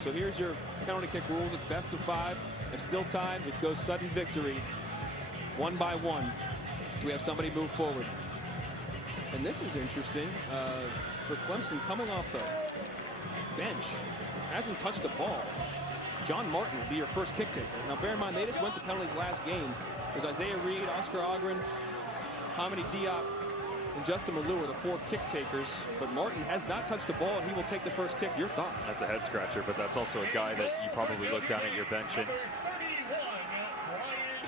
So here's your penalty kick rules. It's best of 5. If still tied, it goes sudden victory, 1 by 1. We have somebody move forward. And this is interesting for Clemson coming off the bench. Hasn't touched the ball. John Martin will be your first kick taker. Now bear in mind, they just went to penalties last game. There's Isaiah Reed, Oscar Ogren, Hamidi Diop, and Justin Malou are the 4 kick takers. But Martin has not touched the ball, and he will take the first kick. Your thoughts? That's a head scratcher, but that's also a guy that you probably look down at your bench and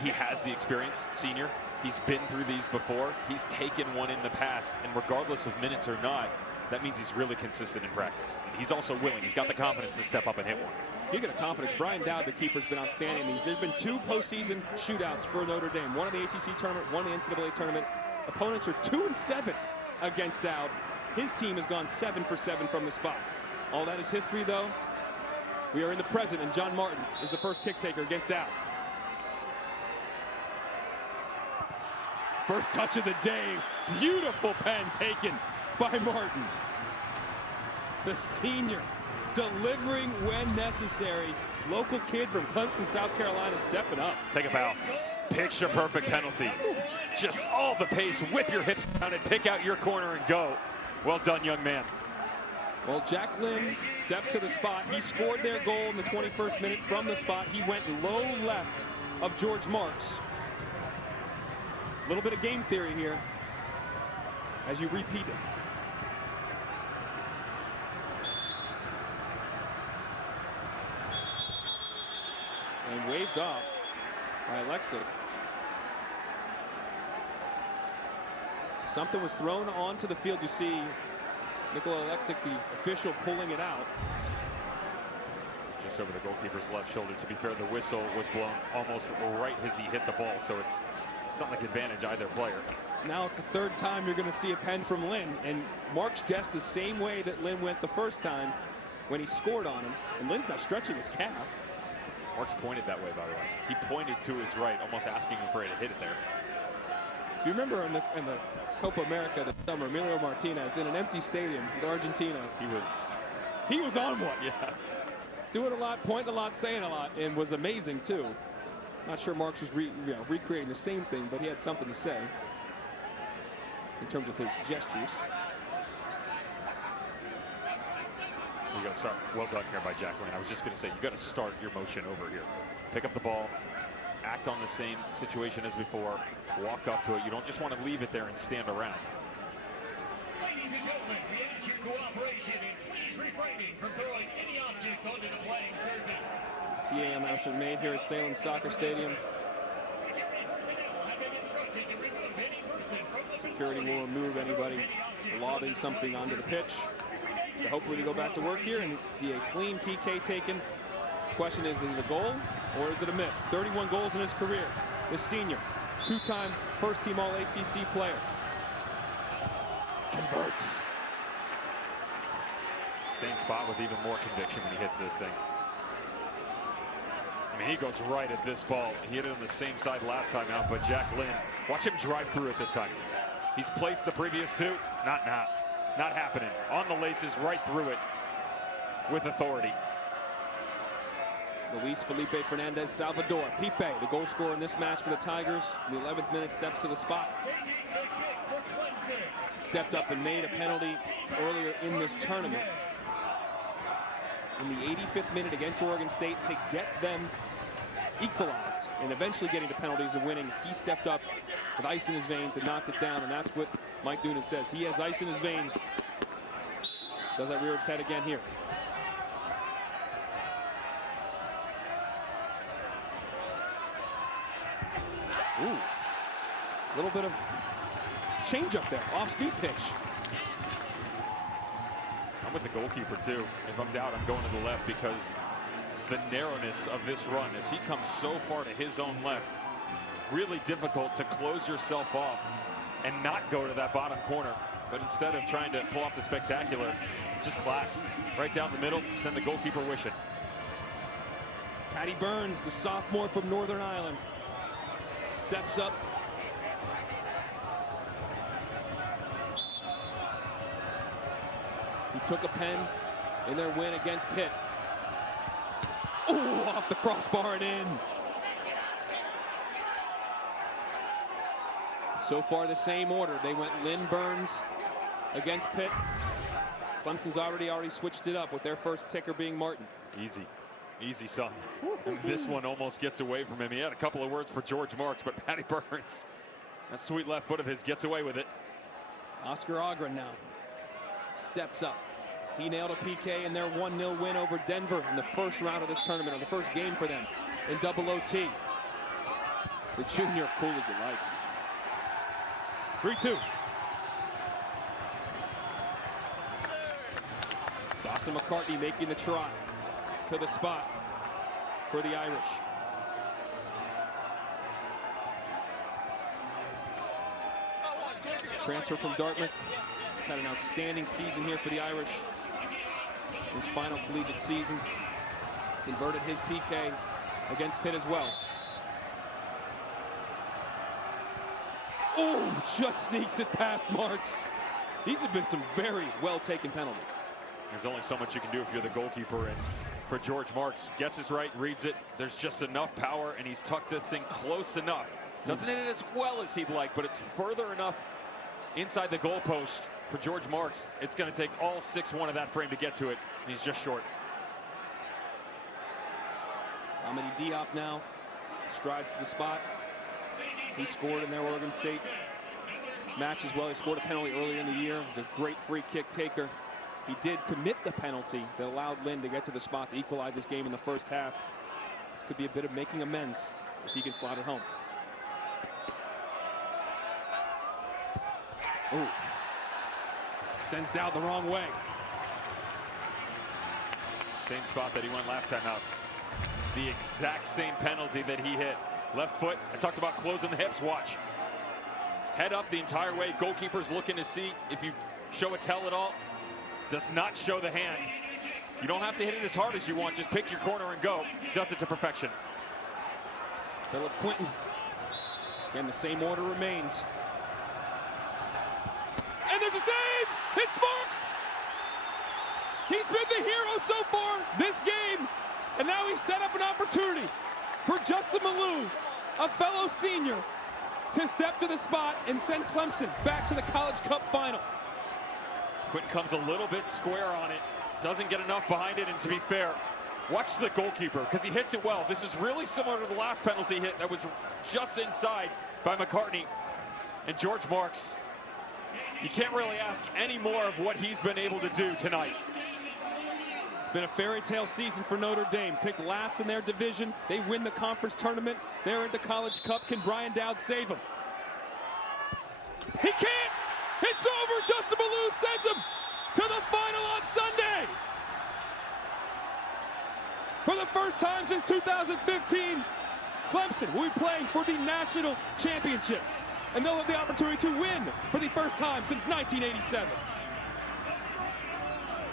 he has the experience, senior. He's been through these before. He's taken one in the past, and regardless of minutes or not, that means he's really consistent in practice. And he's also willing. He's got the confidence to step up and hit one. Speaking of confidence, Brian Dowd, the keeper's been outstanding. There's been 2 postseason shootouts for Notre Dame. One in the ACC tournament, one in the NCAA tournament. Opponents are 2-7 against Dowd. His team has gone 7 for 7 from the spot. All that is history, though. We are in the present, and John Martin is the first kick taker against Dowd. First touch of the day. Beautiful pen taken by Martin. The senior delivering when necessary. Local kid from Clemson, South Carolina, stepping up. Take a bow. Picture perfect penalty. Just all the pace. Whip your hips down and pick out your corner and go. Well done, young man. Well, Jack Lynn steps to the spot. He scored their goal in the 21st minute from the spot. He went low left of George Marks. A little bit of game theory here as you repeat it. And waved off by Alexic. Something was thrown onto the field. You see Nikola Alexic, the official, pulling it out. Just over the goalkeeper's left shoulder. To be fair, the whistle was blown almost right as he hit the ball, so it's not like advantage either player. Now it's the 3rd time you're going to see a pen from Lynn, and Marks guessed the same way that Lynn went the first time when he scored on him, and Lynn's now stretching his calf. Marks pointed that way, by the way. He pointed to his right, almost asking him for him to hit it there. If you remember in the Copa America this summer, Emilio Martinez in an empty stadium with Argentina. He was on one. Yeah. Doing a lot, pointing a lot, saying a lot, and was amazing too. Not sure Marks was recreating the same thing, but he had something to say in terms of his gestures. You got to start. Well done here by Jack Lynn. I was just going to say, you got to start your motion over here. Pick up the ball, act on the same situation as before, walk up to it. You don't just want to leave it there and stand around. Ladies and gentlemen, we ask your cooperation in please refraining from throwing any objects onto the playing surface. TA announcer made here at Salem Soccer Stadium. Security will remove anybody lobbing something onto the pitch. So hopefully we go back to work here and be a clean PK taken. The question is it a goal or is it a miss? 31 goals in his career. This senior, 2-time first-team All-ACC player. Converts. Same spot with even more conviction when he hits this thing. I mean, he goes right at this ball. He hit it on the same side last time out, but Jack Lynn, watch him drive through it this time. He's placed the previous 2. Not happening. On the laces, right through it with authority. Luis Felipe Fernandez Salvador. Pipe, the goal scorer in this match for the Tigers. In the 11th minute, steps to the spot. Stepped up and made a penalty earlier in this tournament. In the 85th minute against Oregon State to get them equalized and eventually getting to penalties and winning. He stepped up with ice in his veins and knocked it down, and that's what Mike Noonan says. He has ice in his veins. Does that rear its head again here. Ooh, a little bit of change up there, off-speed pitch. I'm with the goalkeeper too. If I'm down, I'm going to the left because the narrowness of this run as he comes so far to his own left, really difficult to close yourself off and not go to that bottom corner. But instead of trying to pull off the spectacular, just class. Right down the middle, send the goalkeeper wishing. Patty Burns, the sophomore from Northern Ireland, steps up. He took a pen in their win against Pitt. Ooh, off the crossbar and in. So far, the same order. They went Lynn, Burns against Pitt. Clemson's already switched it up with their first kicker being Martin. Easy, son. And this one almost gets away from him. He had a couple of words for George Marks, but Patty Burns, that sweet left foot of his, gets away with it. Oscar Ogren now steps up. He nailed a PK in their 1-0 win over Denver in the first round of this tournament, or the first game for them in double OT. The junior, cool as you like. 3-2. Dawson McCartney making the trot to the spot for the Irish. Transfer from Dartmouth. He's had an outstanding season here for the Irish. His final collegiate season. Converted his PK against Pitt as well. Oh, just sneaks it past Marks. These have been some very well-taken penalties. There's only so much you can do if you're the goalkeeper, and for George Marks, guesses right, reads it. There's just enough power, and he's tucked this thing close enough. Doesn't hit it as well as he'd like, but it's further enough inside the goalpost for George Marks. It's going to take all 6'1" of that frame to get to it, and he's just short. Amity Diop now strides to the spot. He scored in their Oregon State match as well. He scored a penalty earlier in the year. He's a great free kick taker. He did commit the penalty that allowed Lynn to get to the spot to equalize this game in the first half. This could be a bit of making amends if he can slide it home. Ooh. Sends down the wrong way. Same spot that he went last time out. The exact same penalty that he hit. Left foot. I talked about closing the hips. Watch. Head up the entire way. Goalkeeper's looking to see if you show a tell at all. Does not show the hand. You don't have to hit it as hard as you want. Just pick your corner and go. Does it to perfection. Philip Quinton. Again, the same order remains. And there's a save! It's Marks! He's been the hero so far this game. And now he's set up an opportunity for Justin Malou, a fellow senior, to step to the spot and send Clemson back to the College Cup final. Quinton comes a little bit square on it. Doesn't get enough behind it, and to be fair, watch the goalkeeper, because he hits it well. This is really similar to the last penalty hit that was just inside by McCartney. And George Marks, you can't really ask any more of what he's been able to do tonight. It's been a fairy tale season for Notre Dame. Picked last in their division. They win the conference tournament. They're in the College Cup. Can Brian Dowd save them? He can't! It's over! Justin Malou sends him to the final on Sunday! For the first time since 2015, Clemson will be playing for the national championship. And they'll have the opportunity to win for the first time since 1987.